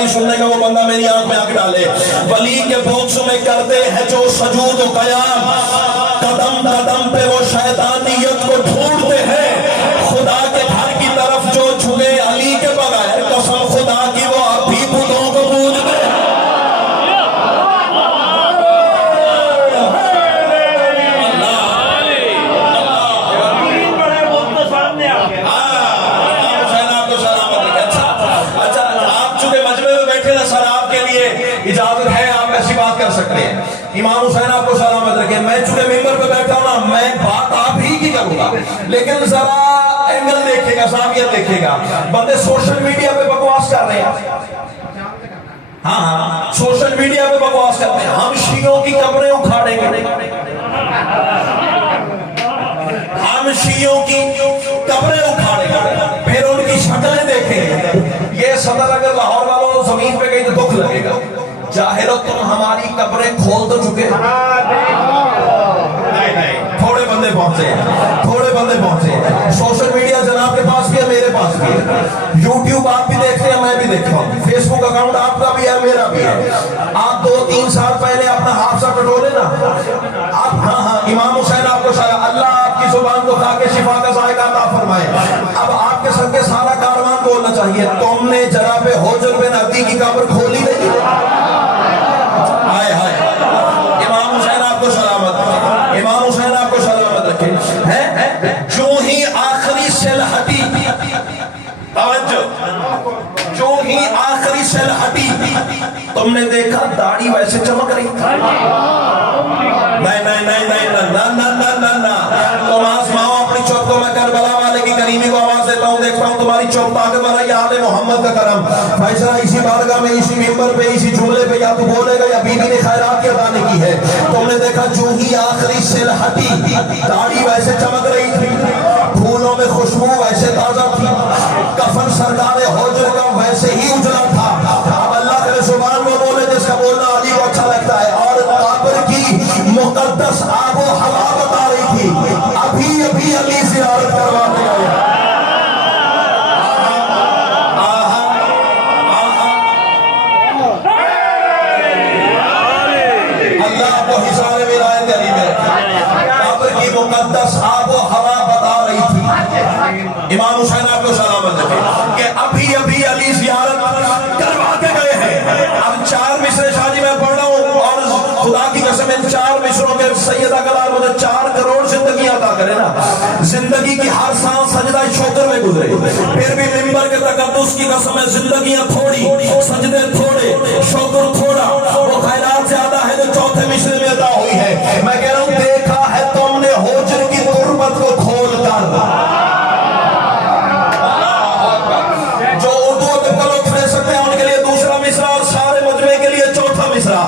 गाली सुनने का वो बंदा मेरी आंख में आंख डाले। वली के बोक्स में करते हैं जो सजूद कयाम, कदम कदम पे वो शैतानियत को ढूंढते हैं। खुदा के घर की तरफ जो झुके अली के बगैर, कसम खुदा की वो अभी बुतों को पूजते हैं। इजाजत है, आप ऐसी बात कर सकते हैं। इमाम हुसैन आपको सलामत रखे। मैं चूंकि मेंबर पे बैठा हूं ना, मैं बात आप ही की करूंगा, लेकिन जरा एंगल देखेगा, साबियत देखेगा। बंदे सोशल मीडिया पे बकवास कर रहे हैं। हाँ, सोशल मीडिया पे बकवास करते हैं, हम शियों की कब्रें उखाड़ेंगे, हम शियों की कब्रें उखाड़ेंगे, फिर उनकी शक्लें देखेंगे। ये सदर अगर लाहौर वालों जमीन पे गई तो दुख लगेगा। जाहिरो तुम हमारी कब्रें खोल तो चुके। नहीं, थोड़े बंदे पहुंचे, थोड़े बंदे पहुंचे। सोशल मीडिया जनाब के पास भी है, मेरे पास भी है। यूट्यूब आप भी देखते हैं, मैं भी देखता हूँ। फेसबुक अकाउंट आपका भी है, मेरा भी है। आप 2-3 साल पहले अपना हादसा कटोले ना आप। हाँ, इमाम हुसैन आपको अल्लाह आपकी जुबान को खा के शिफा का जायका अता फरमाए। अब आपके संग के सारा कारवां बोलना चाहिए, तुमने जनाब हुजर बिन अदी की कब्र खोली नहीं। हाय हाय, इमाम हुसैन आपको सलामत, इमाम हुसैन आपको सलामत रखे। हैं जो ही आखिरी सेल हटी, तवज्जो, जो ही आखिरी सेल हटी, तुमने देखा दाढ़ी वैसे चमक रही। नहीं नहीं नहीं नहीं ना ना ना ना ना, तुम आसमाओ अपनी चौक को। मैं करबला वाले की करीमी को आवाज देता हूँ, देखता हूँ तुम्हारी चौक ताकत वाला या आले मोहम्मद का करम। फैसला इसी बारगाह में, इसी मिंबर पे, इसी झूले पे या तू बोलेगा या बीबी ने खैरात की अदा की है। तुमने देखा जो ही आखिरी सेल हटी, दाढ़ी वैसे चमक रही थी, फूलों में खुशबू वैसे ताजा थी, कफन सरकार हुजर का वैसे ही उजला था। अब अल्लाह के जुबान वो बोले जिसका बोलना अली को अच्छा लगता है। और काबर की मुकद्दस आबो हवा बता रही थी, अभी अभी अली ज़ियारत करवा देगा। अल्लाह को हिसाब विलायत अली में काबर की मुकद्दस आबो हवा बता रही थी। इमाम हुसैन आपको सलामत रखे कि अभी अभी अली ज़ियारत करवा के गए हैं। अब 4 मिसरे शादी में पढ़ रहा हूँ, और खुदा की कसम इन 4 मिसरों के सैयद अकबर मुझे 4 करोड़ जिंदगी अता करे ना। जिंदगी की हर सांस सजदा शोकर में गुजरे, फिर भी मिंबर के तकद्दुस की कसम है, जिंदगियां थोड़ी, सजदे थोड़े, शोकर थोड़ा, वो खैरात ज्यादा है जो चौथे मिसरे में अदा हुई है। मैं कह रहा हूँ, देखा है तुमने हुजर की तुरबत को खोल कर, जो उर्दू के पलक दे सकते हैं उनके लिए दूसरा मिसरा और सारे मजमे के लिए चौथा मिसरा।